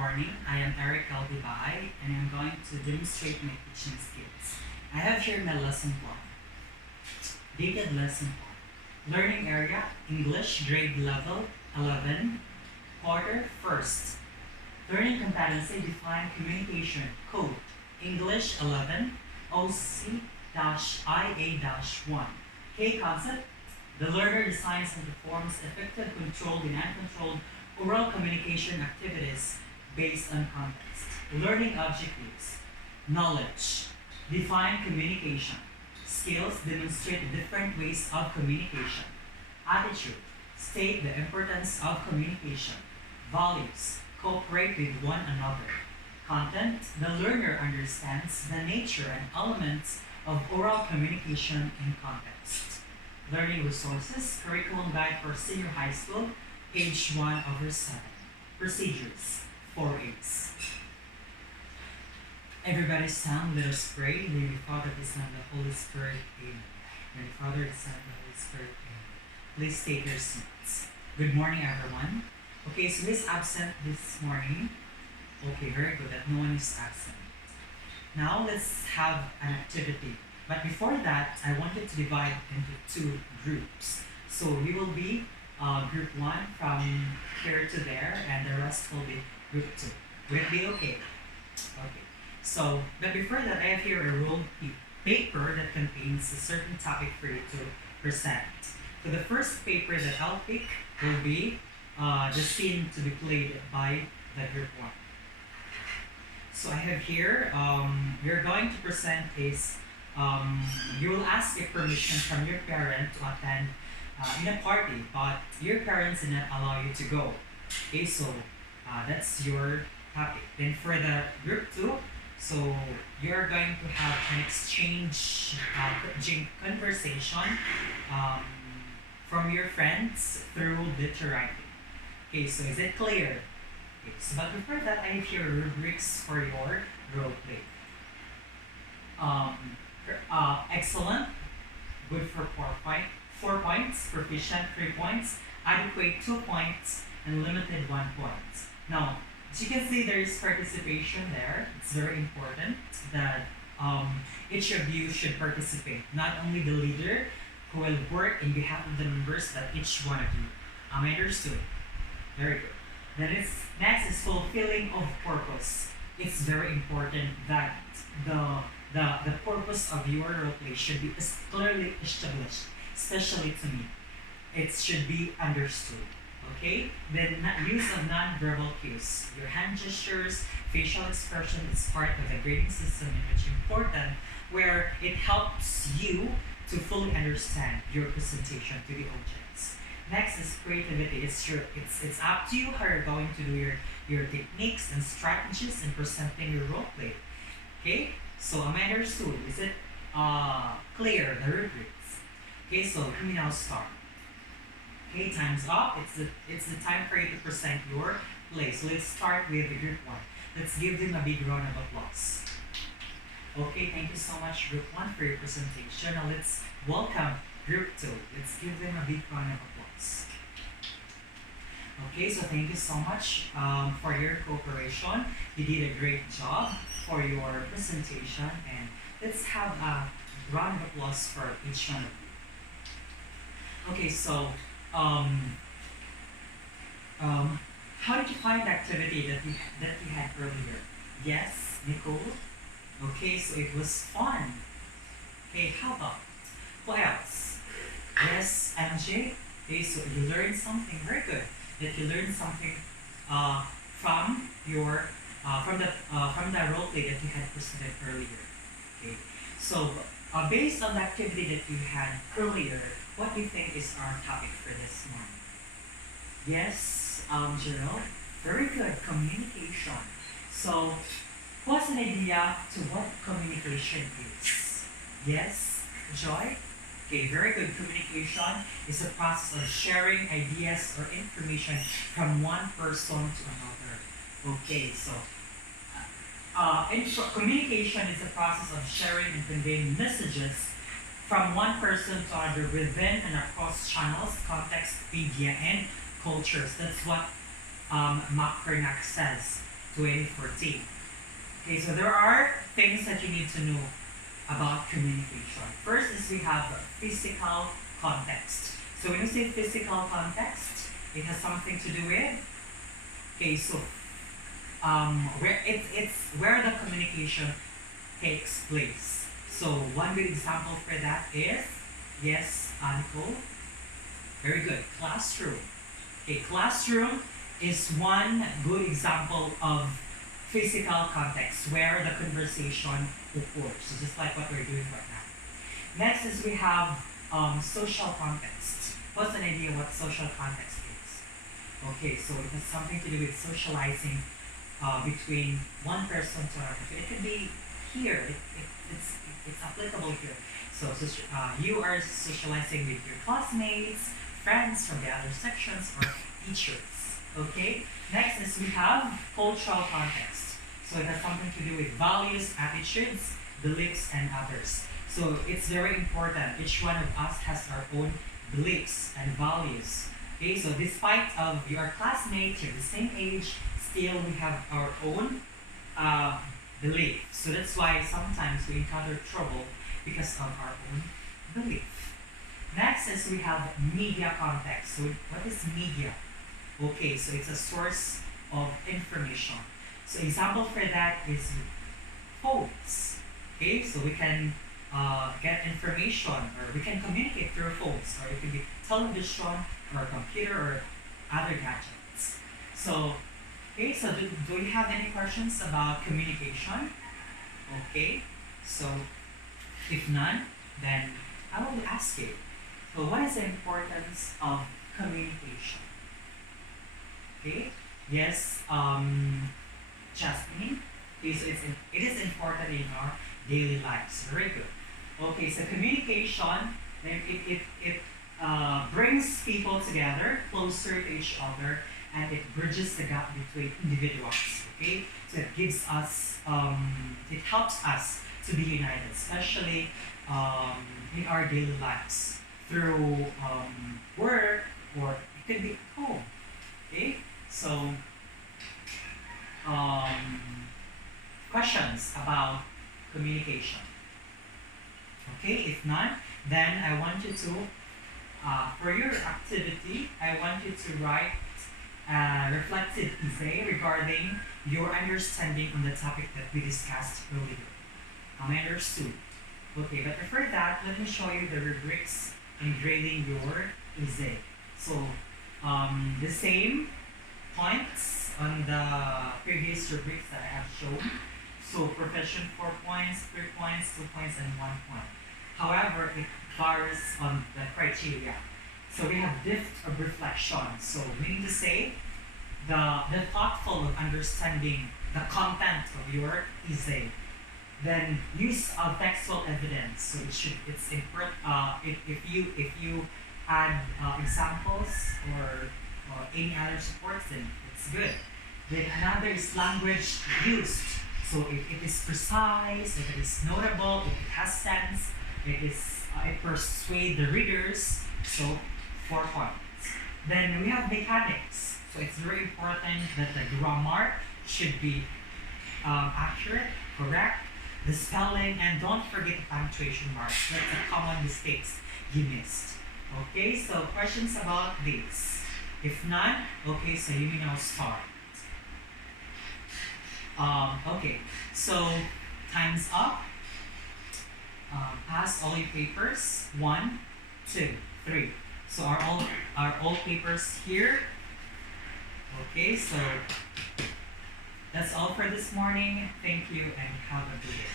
morning. I am Baay, and I'm going to demonstrate my teaching skills. I have here my lesson plan. Dated lesson plan. Learning area, English, grade level 11, quarter first. Learning competency, define communication, code, English 11, OC-IA-1. K concept, the learner designs and performs effective, controlled, and uncontrolled oral communication activities based on context. Learning objectives, knowledge, define communication, skills, demonstrate different ways of communication, attitude, state the importance of communication, values, cooperate with one another, content, the learner understands the nature and elements of oral communication in context. Learning resources, curriculum guide for senior high school, page 1/7. Procedures, 4A's. Everybody stand, let us pray. In the name of the Father, the Son, and the Holy Spirit, amen. In the name of the Father, the Son, and the Holy Spirit, amen. Please take your seats. Good morning, everyone. Okay, so who is absent this morning? Okay, very good, that no one is absent. Now let's have an activity. But before that, I wanted to divide into two groups. So we will be group 1 from here to there, and the rest will be group 2. Would it be okay? Okay. So, but before that, I have here a ruled paper that contains a certain topic for you to present. So the first paper that I'll pick will be the scene to be played by the group 1. So I have here, you're going to present is, you will ask a permission from your parent to attend in a party, but your parents did not allow you to go. Okay, so that's your topic. Then for the group 2, so you're going to have an exchange conversation from your friends through letter writing. Okay, so is it clear? Okay, so but before that, I have here rubrics for your role play. Excellent, good for 4 points, proficient 3 points, adequate 2 points, and limited 1 point. Now, as you can see, there is participation there. It's very important that each of you should participate. Not only the leader who will work in behalf of the members, but each one of you. Am I understood? Very good. Next is fulfilling of purpose. It's very important that the purpose of your role play should be clearly established, especially to me. It should be understood. Okay? Then use of non-verbal cues. Your hand gestures, facial expression is part of the grading system, and it's important where it helps you to fully understand your presentation to the audience. Next is creativity. It's up to you how you're going to do your techniques and strategies in presenting your role play. Okay? So am I understood? Is it clear, the rubrics? Okay, so let me now start. Okay, time's up. It's the time for you to present your play. So let's start with the group 1. Let's give them a big round of applause. Okay, thank you so much, group 1, for your presentation. Now let's welcome group 2. Let's give them a big round of applause. Okay, so thank you so much for your cooperation. You did a great job for your presentation, and let's have a round of applause for each one of you. Okay, so how did you find the activity that you had earlier? Yes, Nicole? Okay, so it was fun. Okay, how about who else? Yes, MJ? Okay, so you learned something very good. That you learned something from the role play that you had presented earlier. Okay, so based on the activity that you had earlier, what do you think is our topic for this morning? Yes, Gerald? Very good, communication. So, what's an idea to what communication is? Yes, Joy? Okay, very good. Communication is a process of sharing ideas or information from one person to another. Okay, so communication is a process of sharing and conveying messages from one person to another within and across channels, context, media, and cultures. That's what Mac says. 2014. Okay, so there are things that you need to know about communication. First is we have physical context. So when you say physical context, it has something to do with, okay, so where it's where the communication takes place. So one good example for that is, yes, Nicole, very good, classroom. Okay, classroom is one good example of physical context where the conversation occurs. So just like what we're doing right now. Next is we have social context. What's an idea what social context is? Okay, so it has something to do with socializing between one person to another. So it could be here. It's applicable here. So you are socializing with your classmates, friends from the other sections, or teachers. Okay. Next is we have cultural context. So it has something to do with values, attitudes, beliefs, and others. So it's very important. Each one of us has our own beliefs and values. Okay, so despite of your classmates, you're the same age, still we have our own belief. So that's why sometimes we encounter trouble because of our own belief. Next is we have media context. So what is media? Okay, so it's a source of information. So example for that is phones. Okay, so we can get information or we can communicate through phones, or it could be television or computer or other gadgets. So, okay, so do you have any questions about communication? Okay, so if none, then I will ask you. So what is the importance of communication? Okay, yes, Jasmine, okay, so it is important in our daily lives. Very good. Okay, so communication, then it brings people together, closer to each other, and it bridges the gap between individuals. Okay, so it gives us, it helps us to be united, especially in our daily lives through work, or it could be home. Okay, so questions about communication. Okay, if not, then I want you to, for your activity, I want you to write a reflective essay regarding your understanding on the topic that we discussed earlier. I understood. Okay, but before that, let me show you the rubrics in grading your essay. So, the same points on the previous rubrics that I have shown. So profession 4 points, 3 points, 2 points, and 1 point. However, it varies on the criteria. So we have depth of reflection. So meaning to say, the thoughtful of understanding the content of your essay. Then use of textual evidence. So it's important. If you add examples or any other supports, then it's good. Then another is language used. So if it is precise, if it is notable, if it has sense, it persuades the readers. So 4 points. Then we have mechanics. So it's very important that the grammar should be accurate, correct, the spelling, and don't forget the punctuation marks. That's the common mistakes you missed. Okay, so questions about this? If none, okay, so you may now start. Okay, so time's up. Pass all your papers. 1, 2, 3. So are all papers here? Okay, so that's all for this morning. Thank you and have a good day.